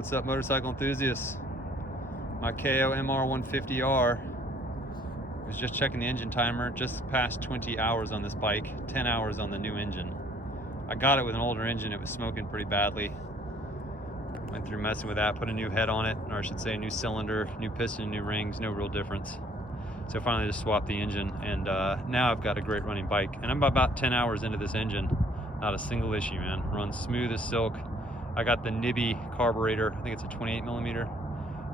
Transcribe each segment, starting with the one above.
What's up, motorcycle enthusiasts? My KAYO MR150R. Was just checking the engine timer, just past 20 hours on this bike, 10 hours on the new engine. I got it with an older engine, it was smoking pretty badly. Went through messing with that, put a new head on it, or I should say a new cylinder, new piston, new rings, no real difference. So finally just swapped the engine, and now I've got a great running bike. And I'm about 10 hours into this engine, not a single issue, man. Runs smooth as silk. I got the NIBBI carburetor, I think it's a 28 millimeter.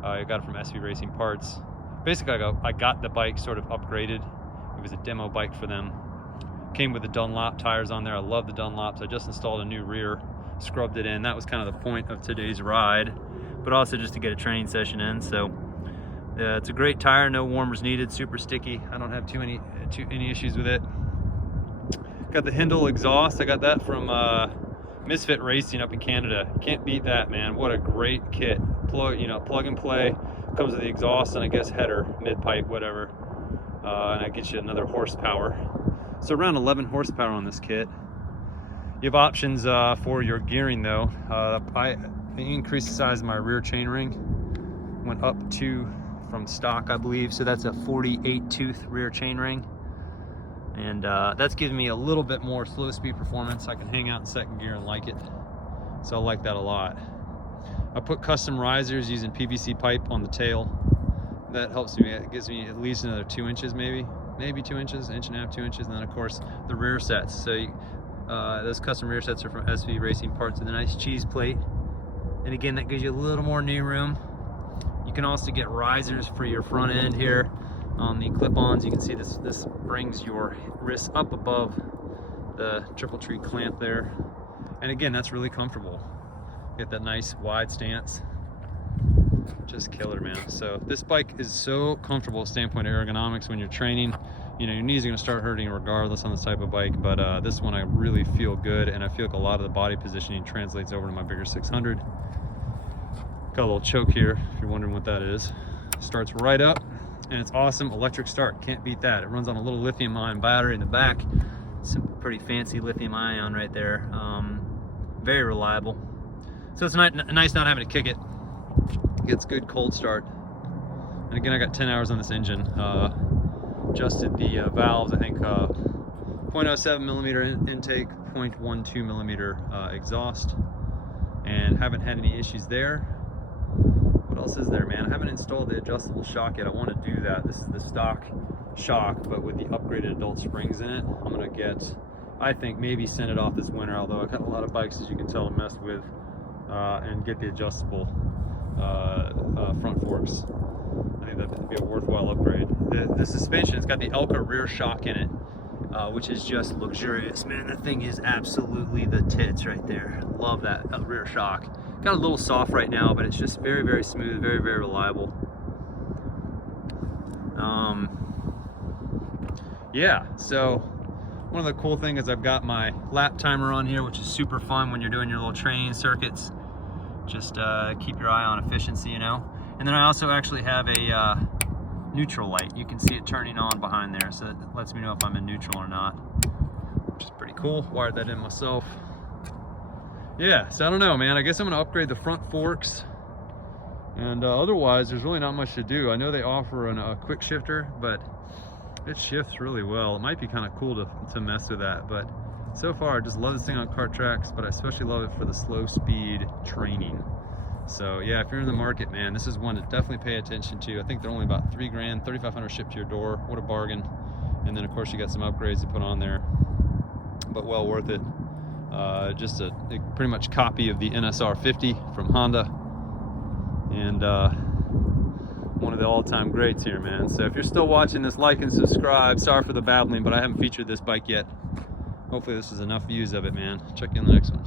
I got it from SV Racing Parts. Basically, I got the bike sort of upgraded. It was a demo bike for them. Came with the Dunlop tires on there. I love the Dunlops. I just installed a new rear, scrubbed it in. That was kind of the point of today's ride, but also just to get a training session in. So it's a great tire, no warmers needed, super sticky. I don't have any issues with it. Got the Kindle Exhaust. I got that from Misfit Racing up in Canada. Can't beat that, man. What a great kit. Plug and play. Comes with the exhaust and I guess header, mid-pipe, whatever. And that gets you another horsepower. So around 11 horsepower on this kit. You have options for your gearing though. I increased the size of my rear chainring. Went up 2 from stock, I believe. So that's a 48 tooth rear chainring. And that's giving me a little bit more slow speed performance. I can hang out in second gear and like it. So I like that a lot. I put custom risers using PVC pipe on the tail. That helps me, it gives me at least another 2 inches, maybe 2 inches, inch and a half, 2 inches. And then of course the rear sets. So those custom rear sets are from SV Racing Parts with a nice cheese plate. And again, that gives you a little more knee room. You can also get risers for your front end here on the clip-ons. You can see this brings your wrist up above the triple tree clamp there. And again, that's really comfortable. Get that nice wide stance. Just killer, man. So this bike is so comfortable standpoint of ergonomics when you're training. You know, your knees are gonna start hurting regardless on this type of bike, but this one I really feel good, and I feel like a lot of the body positioning translates over to my bigger 600. Got a little choke here, if you're wondering what that is. Starts right up, and it's awesome electric start. Can't beat that. It runs on a little lithium-ion battery in the back. Some pretty fancy lithium-ion right there. Very reliable. So it's nice not having to kick it. Gets good cold start. And again, I got 10 hours on this engine. Adjusted the valves, I think 0.07 millimeter intake, 0.12 millimeter exhaust, and haven't had any issues there. What else is there, man? I haven't installed the adjustable shock yet. I want to do that. This is the stock shock, but with the upgraded adult springs in it. I'm gonna get, I think maybe send it off this winter, although I got a lot of bikes, as you can tell, to mess with, and get the adjustable front forks. I think that would be a worthwhile upgrade. The suspension, it's got the ELKA rear shock in it, which is just luxurious, man. That thing is absolutely the tits right there. Love that rear shock. Got a little soft right now, but it's just very, very smooth, very, very reliable. Yeah, so one of the cool things is I've got my lap timer on here, which is super fun when you're doing your little training circuits. Just keep your eye on efficiency, you know. And then I also actually have a neutral light. You can see it turning on behind there, so that lets me know if I'm in neutral or not, which is pretty cool. Wired that in myself. Yeah, so I don't know, man. I guess I'm gonna upgrade the front forks, and otherwise there's really not much to do. I know they offer a quick shifter, but it shifts really well. It might be kind of cool to mess with that, but so far I just love this thing on kart tracks, but I especially love it for the slow speed training. So yeah, if you're in the market, man, this is one to definitely pay attention to. I think they're only about $3 grand, $3,500 shipped to your door. What a bargain. And then of course you got some upgrades to put on there, but well worth it. Just a pretty much copy of the NSR 50 from Honda, and one of the all-time greats here, man. So if you're still watching this, like and subscribe. Sorry for the babbling, but I haven't featured this bike yet. Hopefully this is enough views of it, man. Check you in the next one.